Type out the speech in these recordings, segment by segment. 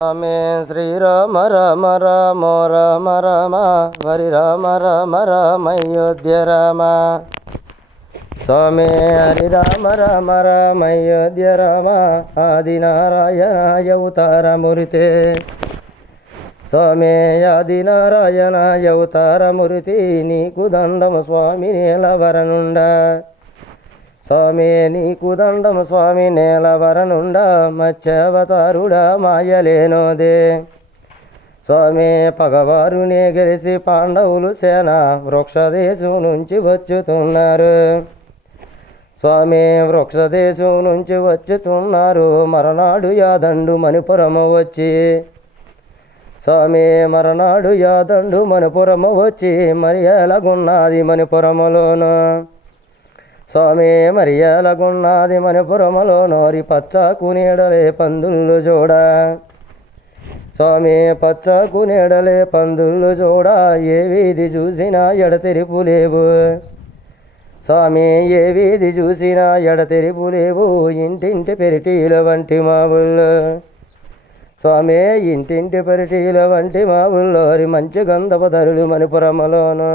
రామే శ్రీరామ రామ రామ రామ రామ హరి రామ రామ రామయోధ్య రామ స్వామి హరి రామ రామ రామయోధ్య రామ ఆదినారాయణ అవతారమూర్తి స్వామి ఆదినారాయణ అవతారమూర్తి నీకు దండము స్వామి నేలవరనుండ స్వామి నీకు దండము స్వామి నేలవరనుండ మత్స్యావతారుడా మాయలేనోదే స్వామి పగవారునే గెలిచి పాండవులు సేన వృక్షదేశం నుంచి వచ్చుతున్నారు స్వామి వృక్షదేశం నుంచి వచ్చుతున్నారు మరనాడు యాదండు మణిపురము వచ్చి స్వామి మరనాడు యాదండు మణిపురము వచ్చి మరి ఎలాగున్నది మణిపురములోను స్వామి మరి ఎలాగున్నది మణిపురములో నోరి పచ్చకు నీడలే పందులు చూడ స్వామి పచ్చకు నీడలే పందులు చూడ ఏ వీధి చూసినా ఎడతెరిపు లేవు స్వామి ఏ వీధి చూసినా ఎడతెరిపు లేవు ఇంటింటి పెరిటీల వంటి మావుళ్ళు స్వామి ఇంటింటి పెరిటీల వంటి మావుల్లోరి మంచి గంధపు ధరులు మణిపురములోను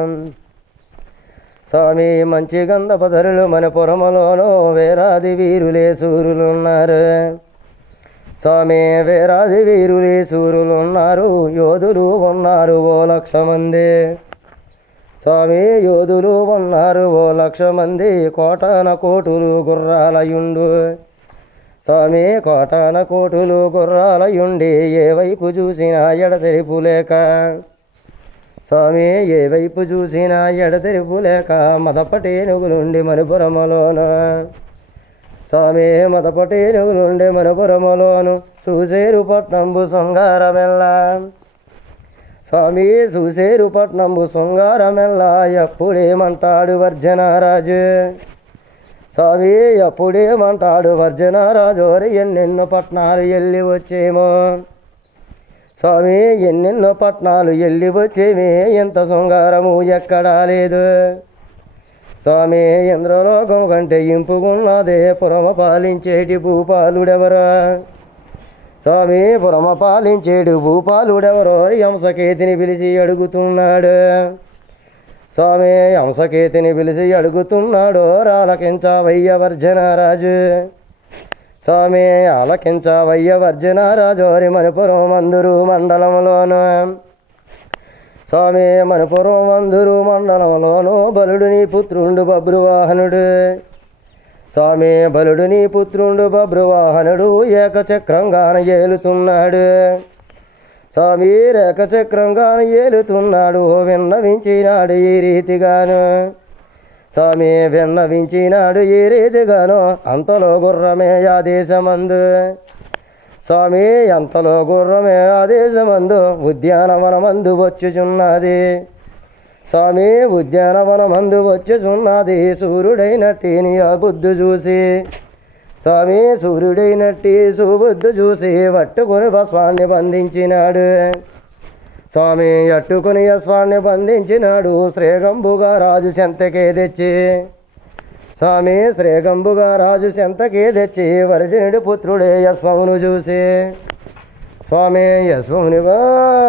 స్వామి మంచి గంధపు ధరులు మణిపురములోను వేరాది వీరులే సూరులున్నారు స్వామి వేరాది వీరులే సూరులున్నారు యోధులు ఉన్నారు ఓ 1,00,000 మంది స్వామి యోధులు ఉన్నారు ఓ 1,00,000 మంది కోటాన కోటులు గుర్రాలయుండు స్వామి కోటాన కోటులు గుర్రాలయుండి ఏ వైపు చూసినా ఎడతెరిపు లేక స్వామి ఏ వైపు చూసినా ఎడతెరిపు లేక మదపటేనుగులుండి మణిపురములోను స్వామి మదపటేనుగులుండి మణిపురములోను చూసేరు పట్నంబు శృంగారమెల్ల స్వామి చూసేరు పట్నంబు శృంగారమెల్ల ఎప్పుడేమంటాడు వర్జనరాజు స్వామి ఎప్పుడేమంటాడు వర్జనరాజు ఎన్నెన్నో పట్నాలు వెళ్ళి వచ్చేమో స్వామి ఎన్నెన్నో పట్నాలు వెళ్ళి వచ్చేమే ఎంత శృంగారము ఎక్కడా లేదు స్వామి ఇంద్రలోకం కంటే ఇంపుకున్నదే పురమ పాలించేటి భూపాలుడెవరో స్వామి పురమ పాలించేడు భూపాలుడెవరో హంసకేతిని పిలిచి అడుగుతున్నాడు స్వామి హంసకేతిని పిలిచి అడుగుతున్నాడు రాలకించవయ్య వర్జనరాజు స్వామి ఆలకించవయ్య వర్జనరాజోరి మణిపురం మందురు మండలంలోను స్వామి మణిపురం మందురు మండలంలోను బలుడుని పుత్రుండు బబ్రువాహనుడు స్వామి బలుడుని పుత్రుండు బబ్రువాహనుడు ఏకచక్రంగాన ఏలుతున్నాడు స్వామి ఏకచక్రంగాన ఏలుతున్నాడు విన్నవించినాడు ఈ రీతిగాను స్వామి విన్నవించినాడు ఏ రీతిగానో అంతలో గుర్రమే ఆదేశమందు స్వామి అంతలో గుర్రమే ఆదేశమందు ఉద్యానవనమందు వచ్చుచున్నది స్వామి ఉద్యానవనమందు వచ్చుచున్నది సూర్యుడైనట్టిని ఆ బుద్ధు చూసి స్వామి సూర్యుడైనట్టి సుబుద్ధు చూసి పట్టుకొని భస్వాన్ని బంధించినాడు స్వామి అట్టుకుని యశ్వాన్ని బంధించినాడు శ్రీగంబుగా రాజు చెంతకే తెచ్చి స్వామి శ్రీగంబుగా రాజు చెంతకే తెచ్చి వర్జనుడి పుత్రుడే యశ్వమును చూసి స్వామి యశ్వమునిగా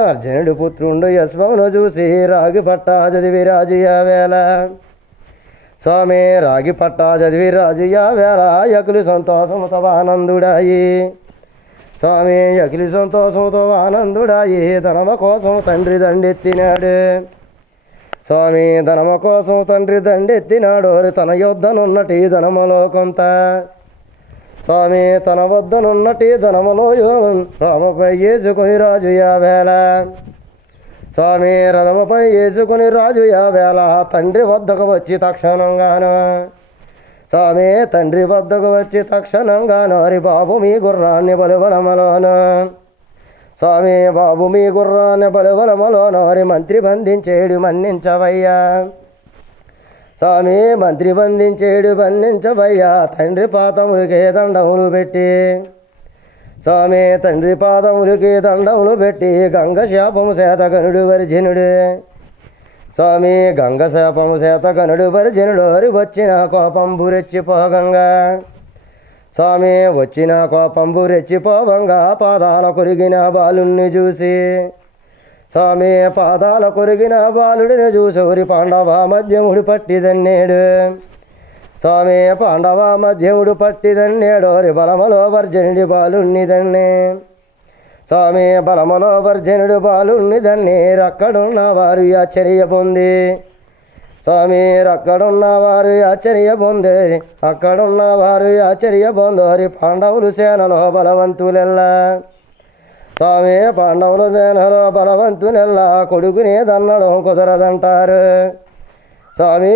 అర్జునుడి పుత్రుండు యశ్వమును చూసి రాగి పట్టా చదివి రాజు యావేళ స్వామి రాగి పట్టా చదివి రాజు యావేళ యకులు సంతోషముతో ఆనందుడాయి స్వామి అఖిలి సంతోషంతో ఆనందుడాయి ధనమ కోసం తండ్రి దండెత్తినాడు స్వామి ధనమ కోసం తండ్రి దండెత్తినాడు తన యొద్దనున్నటి ధనములో కొంత స్వామి తన వద్దనున్నటి ధనములో రామపై వేసుకొని రాజు యావేళ స్వామి రథముపై వేసుకొని రాజు యావేళ తండ్రి వద్దకు వచ్చి తక్షణంగాను స్వామి తండ్రి వద్దకు వచ్చి తక్షణంగాను హరి బాబు మీ గుర్రాన్ని బలుబలమలోను స్వామి బాబు మీ గుర్రాన్ని బలుబలమలోను హరి మంత్రి బంధించేడు మన్నించవయ్యా స్వామి మంత్రి బంధించవయ్యా తండ్రి పాదములకే దండములు పెట్టి స్వామి తండ్రి పాదములకి దండములు పెట్టి గంగ శాపము చేత గనుడు వర్జనుడు స్వామి గంగ శాపము చేత గనుడు వర్జనుడు వచ్చిన కోపం బురెచ్చిపోగంగా స్వామి వచ్చిన కోపంబు రెచ్చిపోవంగా పాదాల కొరిగిన బాలుణ్ణి చూసి స్వామి పాదాల కొరిగిన బాలుడిని చూసూరి పాండవ మధ్యముడు పట్టిదన్నేడు స్వామి పాండవ మధ్యముడు పట్టిదన్నేడోరి బలమలో వర్జనుడి బాలుణ్ణి దన్నే స్వామి బలమలో వర్జనుడు బాలుణ్ణి దన్ని రక్కడున్న వారు ఆశ్చర్య పొంది స్వామి అక్కడున్న వారు ఆశ్చర్య పొందే అక్కడున్న వారు ఆశ్చర్య పొందోరి పాండవులు సేనలో బలవంతులెల్లా స్వామి పాండవుల సేనలో బలవంతులెల్లా కొడుకునే దన్నడం కుదరదంటారు స్వామి